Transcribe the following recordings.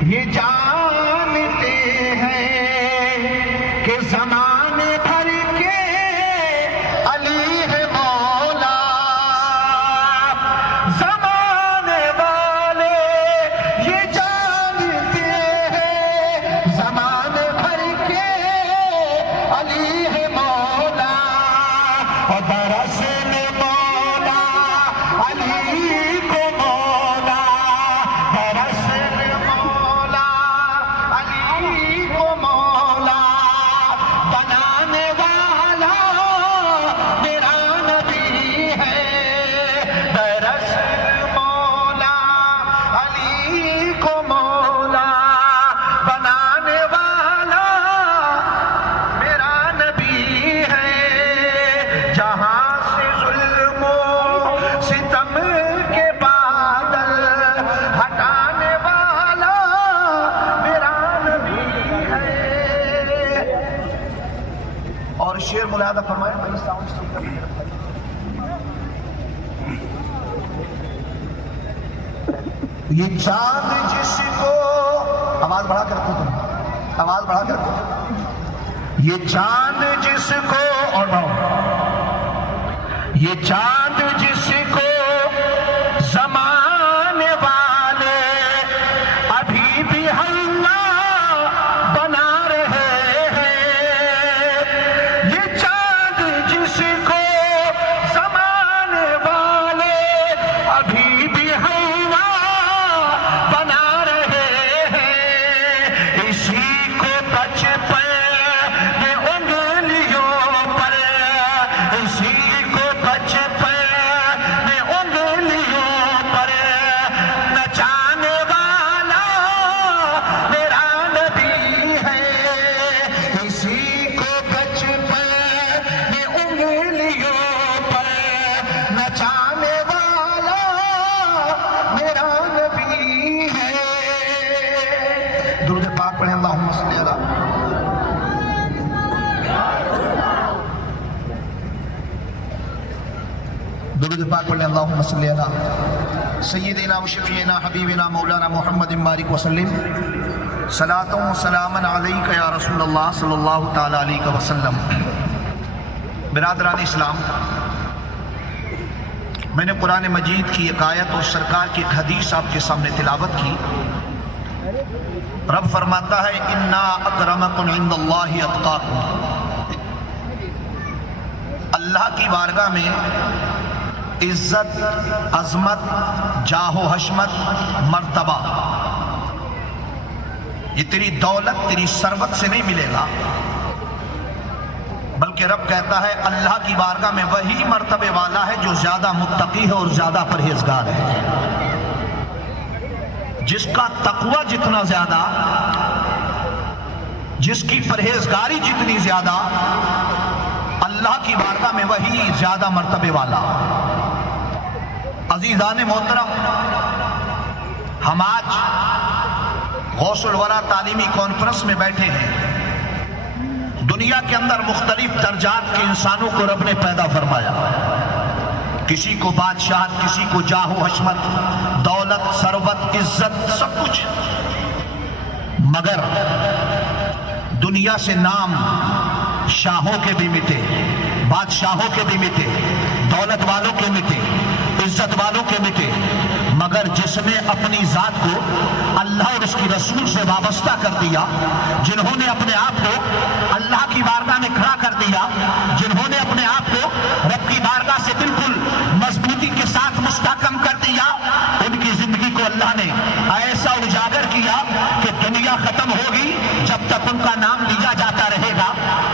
یہ جانتے ہیں کہ زمانے بھر کے علی ہے مولا، زمانے والے یہ جانتے ہیں زمانے بھر کے علی ہے مولا، اور دراصل مولا علی کو مولا، دراصل مولا علی کو مولا بنانے والا میرا نبی ہے، دراصل مولا علی کو مولا بنانے والا میرا نبی ہے، جہاں سے ظلم و ستم کے بادل ہٹانے والا میرا نبی ہے۔ اور شعر ملاحظہ فرمائے بھائی، ساؤنڈ سن کر یہ چاند جس کو آواز بڑھا کر رکھو، تم آواز بڑھا کر رکھو، یہ چاند جس کو اور بڑھو، یہ چاند جس کو زمانے والے ابھی بھی اللہ بنا رہے ہیں، یہ چاند جس کو زمانے والے ابھی بھی اللہ بنا رہے ہیں، اسی کو بچپن میں انگلیوں پر، اسی کو بچپن میں انگلیوں پر نچانے والا میرا نبی ہے، اسی کو بچپن میں انگلیوں پر نچانے والا میرا نبی ہے۔ درود پاک پڑھیں، اللہم صلی اللہ، درود پاک پڑھیں، اللہم صلی اللہ سیدنا و شفیعنا حبیبنا مولانا محمد بارک وسلم، صلاۃ و سلاما علیک یا رسول اللہ صلی اللہ تعالی علیہ وسلم۔ برادران اسلام، میں نے قرآن مجید کی ایک آیت اور سرکار کی ایک حدیث آپ کے سامنے تلاوت کی۔ رب فرماتا ہے انا اکرمکم عند اللہ اتقاکم، اللہ کی بارگاہ میں عزت، عظمت، جاہ و حشمت، مرتبہ، یہ تیری دولت، تیری ثروت سے نہیں ملے گا، بلکہ رب کہتا ہے اللہ کی بارگاہ میں وہی مرتبے والا ہے جو زیادہ متقی ہے اور زیادہ پرہیزگار ہے۔ جس کا تقوی جتنا زیادہ، جس کی پرہیزگاری جتنی زیادہ، اللہ کی بارگاہ میں وہی زیادہ مرتبے والا۔ عزیزان محترم، ہم آج غوث الورا تعلیمی کانفرنس میں بیٹھے ہیں۔ دنیا کے اندر مختلف درجات کے انسانوں کو رب نے پیدا فرمایا، کسی کو بادشاہت، کسی کو جاہ و حشمت، دولت، ثروت، عزت، سب کچھ، مگر دنیا سے نام شاہوں کے بھی مٹے، بادشاہوں کے بھی مٹے، دولت والوں کے مٹے، عزت والوں کے مٹے، مگر جس نے اپنی ذات کو اللہ اور اس کی رسول سے وابستہ کر دیا، جنہوں نے اپنے آپ کو اللہ کی بارگاہ میں کھڑا کر دیا، جنہوں نے اپنے آپ کو رب کی بارگاہ سے بالکل مضبوطی کے ساتھ مستحکم کر دیا، ان کی زندگی کو اللہ نے ایسا اجاگر کیا کہ دنیا ختم ہوگی جب تک ان کا نام لیا جاتا رہے گا،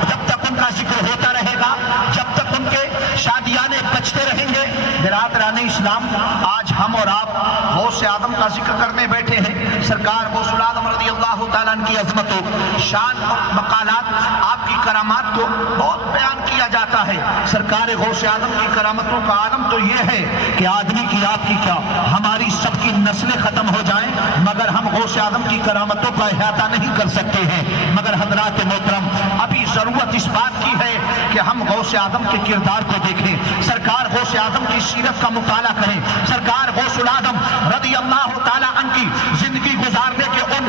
جب تک ان کا ذکر ہوتا رہے گا، جب تک ان کے شادیانے بچتے رہیں گے۔ برادران اسلام، آج ہم اور آپ غوث اعظم کا ذکر کرنے بیٹھے ہیں۔ سرکار غوث اعظم رضی اللہ تعالیٰ عنہ کی عظمتوں، شان اور مقالات، آپ کی کرامات کو بہت بیان کیا جاتا ہے۔ سرکار غوث اعظم کی کرامتوں کا عالم تو یہ ہے کہ آدمی کی، آپ کی کیا، ہماری سب کی نسلیں ختم ہو جائیں مگر ہم غوث اعظم کی کرامتوں کا احاطہ نہیں کر سکتے ہیں۔ مگر حضرات محترم، ابھی ضرورت اس بات کی ہے کہ ہم غوث اعظم کے کردار کو دیکھیں، سرکار غوث اعظم کی سیرت کا مطالعہ کریں، سرکار غوث اعظم رضی اللہ تعالیٰ عنہ کی زندگی گزارنے کے ان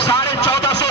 1450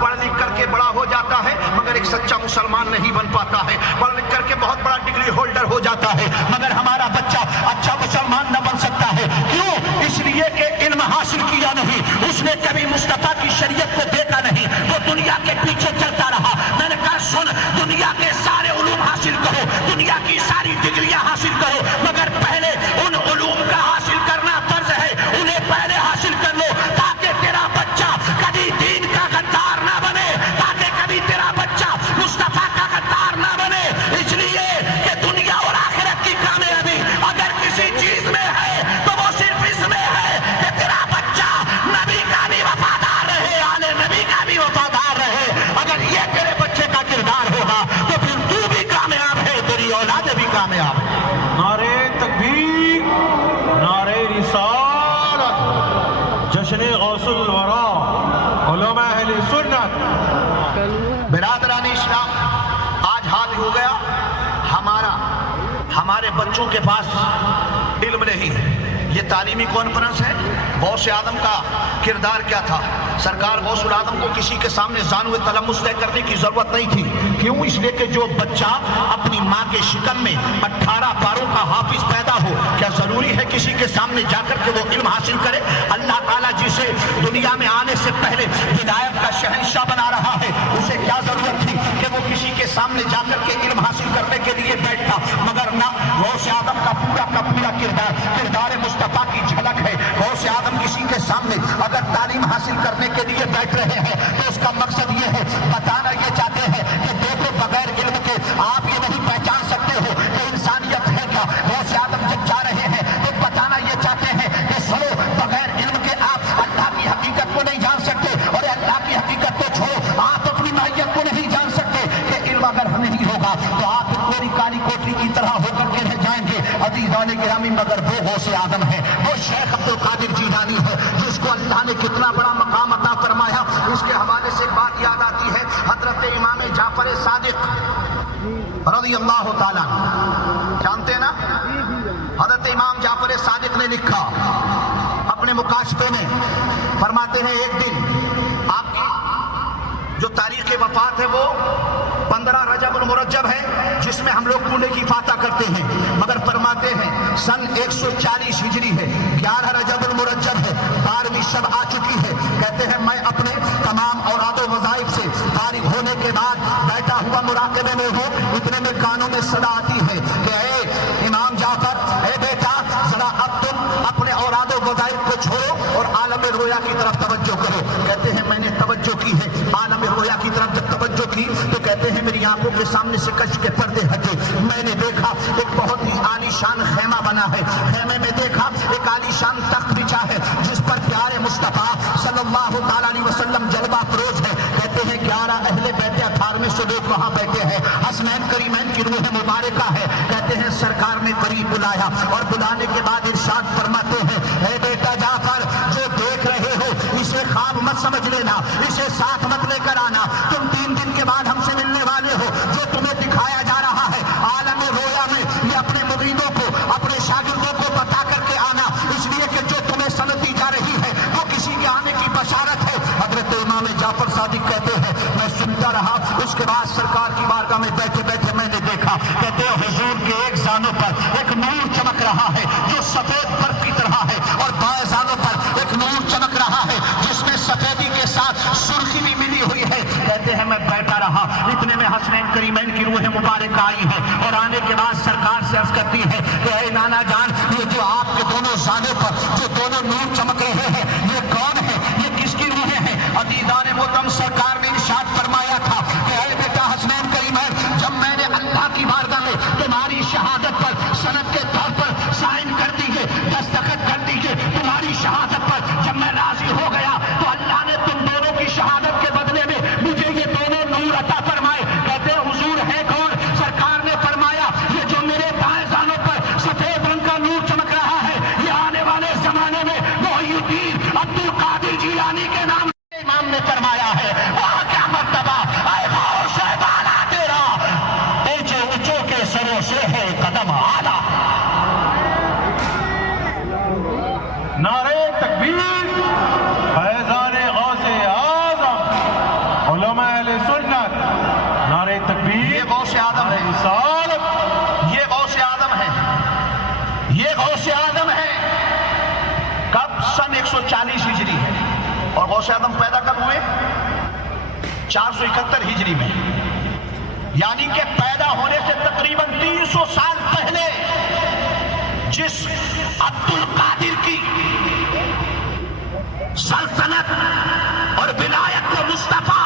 پڑھ لکھ کر کے بڑا ہو جاتا ہے مگر ایک سچا مسلمان نہیں بن پاتا ہے، پڑھ لکھ کر کے بہت بڑا ڈگری ہولڈر ہو جاتا ہے مگر ہمارا بچہ اچھا مسلمان نہ بن سکتا ہے۔ کیوں؟ اس لیے کہ علم حاصل کیا نہیں، اس نے کبھی مصطفیٰ کی شریعت کو دیکھا نہیں، وہ دنیا کے پیچھے چلتا رہا۔ میں نے کہا سن، دنیا کے سارے علوم حاصل کرو، دنیا کی ساری ڈگریاں حاصل کرو، مگر پہلے ان علوم کا حاصل کرنا فرض ہے، انہیں پہلے حاصل کر لو تاکہ تیرا بچہ کبھی دین کا غدار نہ بنے، تاکہ کبھی تیرا بچہ مصطفیٰ کا غدار نہ بنے۔ اس لیے کہ دنیا اور آخرت کی کامیابی اگر کسی چیز میں ہے تو وہ صرف اس میں ہے کہ تیرا بچہ نبی کا بھی وفادار رہے، آل نبی کا بھی وفادار رہے۔ اگر یہ تیرے بچے کا کردار ہوگا تو پھر تو بھی کامیاب ہے، تیری اولاد بھی کامیاب ہے۔ نعرہ تکبیر، نعرہ رسالت، جشن غوث الورا، علماء اہل سنت۔ برادران اسلام، آج حال ہو گیا ہمارے بچوں کے پاس علم نہیں ہے۔ یہ تعلیمی کانفرنس ہے، غوث اعظم کا کردار کیا تھا؟ سرکار غوث العظم کو کسی کے سامنے زانو تلمس طے کرنے کی ضرورت نہیں تھی۔ کیوں؟ اس لیے کہ جو بچہ اپنی ماں کے شکم میں 18 پاروں کا حافظ پیدا ہو، کیا ضروری ہے کسی کے سامنے جا کر کے وہ علم حاصل کرے؟ اللہ تعالیٰ جسے دنیا میں آنے سے پہلے ہدایت کا شہنشاہ بنا رہا ہے، اسے کیا ضرورت تھی کہ وہ کسی کے سامنے جا کر کے علم حاصل کرنے کے لیے بیٹھتا؟ مگر نہ، غوث اعظم کا پورا کردار مصطفیٰ کی جھلک ہے۔ غوث اعظم کسی کے سامنے اگر تعلیم حاصل کرنے کے لیے بیٹھ رہے ہیں تو اس کا مقصد یہ ہے، بتانا یہ چاہتے ہیں کہ دیکھو بغیر علم کے آپ یہ نہیں پہچان سکتے ہو کہ انسانیت ہے کیا۔ غوث اعظم جب جا رہے ہیں تو بتانا یہ چاہتے ہیں کہ سنو، بغیر علم کے آپ اللہ کی حقیقت کو نہیں جان سکتے، اور اللہ کی حقیقت کو چھوڑو، آپ اپنی ماہیت کو نہیں جان سکتے کہ علم اگر نہیں ہوگا تو آپ کوری کالی کوٹری کی طرح ہو کر کے رہ جائیں گے۔ عزیزان گرامی، مگر وہ غوث اعظم ہے، وہ شیخ عبد القادر جیلانی ہے جس کو اللہ نے کتنا بڑا مقام عطا فرمایا۔ اس کے حوالے سے بات یاد آتی ہے، حضرت امام جعفر صادق رضی اللہ تعالیٰ، جانتے ہیں نا؟ حضرت امام جعفر صادق نے لکھا اپنے مکاشفے میں، فرماتے ہیں ایک دن آپ کی جو تاریخ وفات ہے وہ 15 رجب المرجب ہے، جس میں ہم لوگ کنڈے کی فاتح کرتے ہیں، مگر فرماتے ہیں سن 140 ہجری ہے، 11 رجب المرجب ہے، 12ویں شب آ چکی ہے۔ کہتے ہیں میں اپنے تمام اوراد و وظائف سے فارغ ہونے کے بعد بیٹھا ہوا مراقبے میں ہوں، اتنے میں کانوں میں صدا آتی ہے کہ اے امام جعفر، اے بیٹا، ذرا اب تم اپنے اوراد و وظائف کو چھوڑو اور عالم رویا کی طرف توجہ کرو۔ کہتے ہیں میں نے توجہ کی ہے، عالم رویا کی طرف جب توجہ کی تو کہتے ہیں میری آنکھوں کے سامنے سے کشف کے پردے ہٹے، میں نے دیکھا ایک بہت ہی عالی شان خیمہ بنا ہے، خیمے میں دیکھا ایک عالی شان تخت بچھا ہے جس پر پیارے مصطفیٰ صلی اللہ تعالیٰ علیہ وسلم جلوہ فروز ہے۔ کہتے ہیں 11 اہل بیت اطہار میں سے لوگ وہاں بیٹھے ہیں، حسنین کریمین کی روح مبارکہ ہے۔ کہتے ہیں سرکار نے قریب بلایا اور بلانے کے بعد ارشاد فرماتے ہیں اے بیٹا جعفر، جو دیکھ رہے ہو اسے خواب مت سمجھ لینا، اسے ساتھ مت لے کر آنا، تم 3 دن کے بعد ہم سے ملنے والے ہو۔ جو تمہیں دکھایا جا رہا ہے عالم رویا میں، یہ اپنے مریدوں کو، اپنے شاگردوں کو بتا کر کے آنا، اس لیے کہ جو تمہیں سند دی جا رہی ہے وہ کسی کے آنے کی بشارت ہے۔ حضرت امام جعفر صادق کہتے ہیں میں سنتا رہا، اس کے بعد سرکار کی بارگاہ میں بیٹھے بیٹھے میں نے دیکھا، کہتے ہیں حضور کے ایک زانوں پر ایک نور چمک رہا ہے جو سفید برف کی طرح ہے، اور بائیں زانوں پر ایک نور چمک رہا ہے جس میں سفیدی کے ساتھ سرخی بھی ملی ہوئی ہے۔ کہتے ہیں میں بیٹھا رہا، اتنے میں حسنین کریمین کی روح مبارکہ آئی ہے، اور آنے کے بعد سرکار سے عرض کرتی ہے کہ اے نانا جان، یہ جو آپ کے دونوں زانوں پر جو دونوں نور چمک رہے ہیں یہ کون ہے، یہ کس کی روحیں ہیں؟ عزیزان محترم، سرکار نے ارشاد فرمایا تھا کہ اے بیٹا حسنین کریمین، جب میں نے اللہ کی بارگاہ میں تمہاری شہادت پر سند کے طور پر سائن کر دیے، دستخط کر دیے تمہاری شہادت پر، جب میں راضی ہو گیا تو اللہ نے تم دونوں کی شہادت کے بدلے میں مجھے یہ دونوں نور عطا فرمائے۔ کہتے ہیں حضور ہے کون؟ سرکار نے فرمایا یہ جو میرے دائیں زانوں پر سفید رنگ کا نور چمک رہا ہے یہ آنے والے زمانے میں محی الدین عبد القادر جیلانی کے نام امام نے فرمایا ہے۔ وہاں کیا مرتبہ علماء اہل سنت، نعرہ تکبیر، یہ غوث آدم ہے، رسالت، یہ غوث آدم ہے، یہ غوث آدم ہے۔ کب؟ سن 140 ہجری ہے، اور غوث آدم پیدا کب ہوئے؟ 471 ہجری میں، یعنی کہ پیدا ہونے سے تقریباً 300 سال پہلے جس عبد القادر کی سلطنت اور ولایت کو مصطفیٰ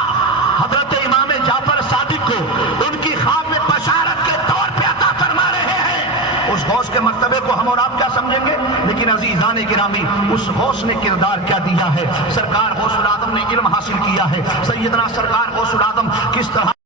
حضرت امام جعفر صادق کو ان کی خواب میں بشارت کے طور پہ عطا فرما رہے ہیں، اس غوث کے مرتبے کو ہم اور آپ کیا سمجھیں گے؟ لیکن عزیزان گرامی، اس غوث نے کردار کیا دیا ہے؟ سرکار غوث العظم نے علم حاصل کیا ہے، سیدنا سرکار غوث العظم کس طرح